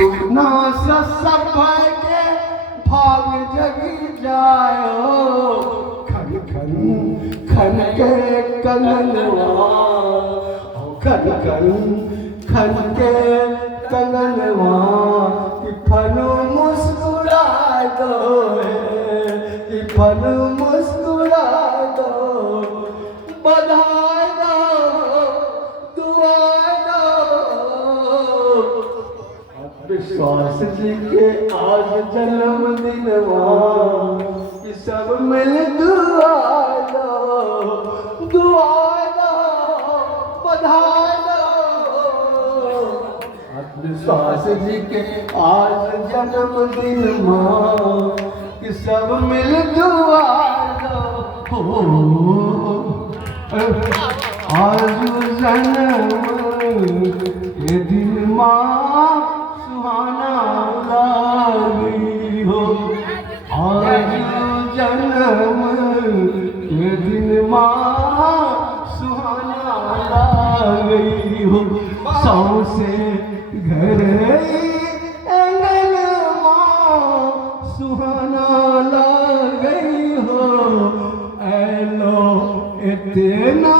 सुना सब के भाग जगी जाओ, खन खन खन के कंगनवा, खन खन खन के कंगनवा, कि फन मुस्कुरा दो, कि फन मुस्कुरा दो, बधाई दो, दुआ दो। विश्वास जी के आज जन्मदिनवा, कि सब मिल दुआ दो, दुआ दो, बधाई दो। विश्वास जी के आज जन्मदिनवा, कि सब मिल दुआ दो। आज जन्म के दिन माँ सुहाना लागी हो, आज जन्म के दिन माँ सुहाना लागी हो। सौसे घर आंगन माँ सुहाना लागी हो, ऐलो इतना